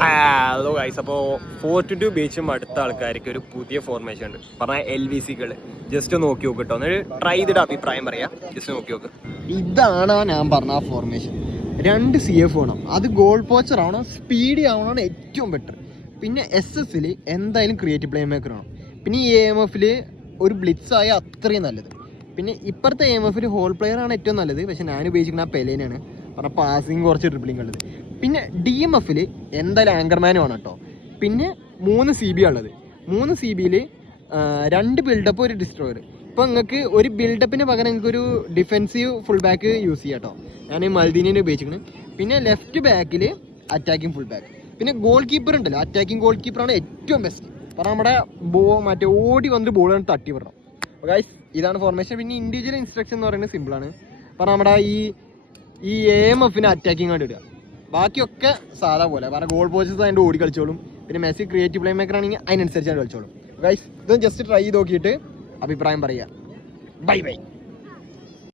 Hello guys, അപ്പോൾ 4-2 ബീച്ചും അടുത്ത ആൾക്കാർക്ക് ഒരു പുതിയ ഫോർമേഷൻ ഉണ്ട് പറഞ്ഞാൽ LVCകൾ ജസ്റ്റ് നോക്കി നോക്ക് കേട്ടോ. ഒന്ന് ട്രൈ ചെയ്തിട്ട് അഭിപ്രായം പറയാം. ജസ്റ്റ് നോക്കി നോക്ക്. ഇതാണ് ഞാൻ പറഞ്ഞ ആ ഫോർമേഷൻ. 2 CF വേണം, അത് ഗോൾ പോച്ചർ ആവണം, സ്പീഡി ആവണം ഏറ്റവും ബെറ്റർ. പിന്നെ SS എന്തായാലും ക്രിയേറ്റീവ് പ്ലേ മേക്കർ വേണം. പിന്നെ ഈ AMF ഒരു ബ്ലിറ്റ്സ് ആയ അത്രയും നല്ലത്. പിന്നെ ഇപ്പോഴത്തെ AMF ഹോൾ പ്ലെയർ ആണ് ഏറ്റവും നല്ലത്. പക്ഷെ ഞാൻ ഉപയോഗിക്കുന്ന ആ പെലേനാണ് പറഞ്ഞാൽ പാസിങ് കുറച്ച് ഡ്രിബ്ലിംഗ് ഉള്ളത്. പിന്നെ DMF എന്തായാലും ആങ്കർമാനും ആണ് കേട്ടോ. പിന്നെ 3 CB ഉള്ളത്. 3 CB 2 ബിൽഡപ്പ് ഒരു ഡിസ്ട്രോയർ. ഇപ്പോൾ നിങ്ങൾക്ക് ഒരു ബിൽഡപ്പിന് പകരം നിങ്ങൾക്ക് ഒരു ഡിഫെൻസീവ് ഫുൾ ബാക്ക് യൂസ് ചെയ്യാം കേട്ടോ. ഞാൻ മൽദീനെ ഉപയോഗിച്ചിരിക്കുന്നത്. പിന്നെ ലെഫ്റ്റ് ബാക്കിൽ അറ്റാക്കിംഗ് ഫുൾ ബാക്ക്. പിന്നെ ഗോൾ കീപ്പർ ഉണ്ടല്ലോ, അറ്റാക്കിംഗ് ഗോൾ കീപ്പറാണ് ഏറ്റവും ബെസ്റ്റ്. കാരണം നമ്മുടെ മറ്റേ ഓടി വന്ന് ബോൾ തട്ടി വിടണം. അപ്പോൾ ഗൈസ് ഇതാണ് ഫോർമേഷൻ. പിന്നെ ഇൻഡിവിജ്വൽ ഇൻസ്ട്രക്ഷൻ എന്ന് പറയുന്നത് സിമ്പിളാണ്. കാരണം നമ്മുടെ ഈ AMF അറ്റാക്കിംഗ് ആയിട്ട് ഇടുക, ബാക്കിയൊക്കെ സാധാ പോലെ. കാരണം ഗോൾ പോച്ചസ് അതിൻ്റെ ഓടി കളിച്ചോളും. പിന്നെ മെസ്സി ക്രിയേറ്റീവ് പ്ലേ മേക്കർ ആണെങ്കിൽ അതിനനുസരിച്ചാണ് കളിച്ചോളും. ഗൈസ് ഇത് ജസ്റ്റ് ട്രൈ ചെയ്ത് നോക്കിയിട്ട് അഭിപ്രായം പറയുക. Bye bye.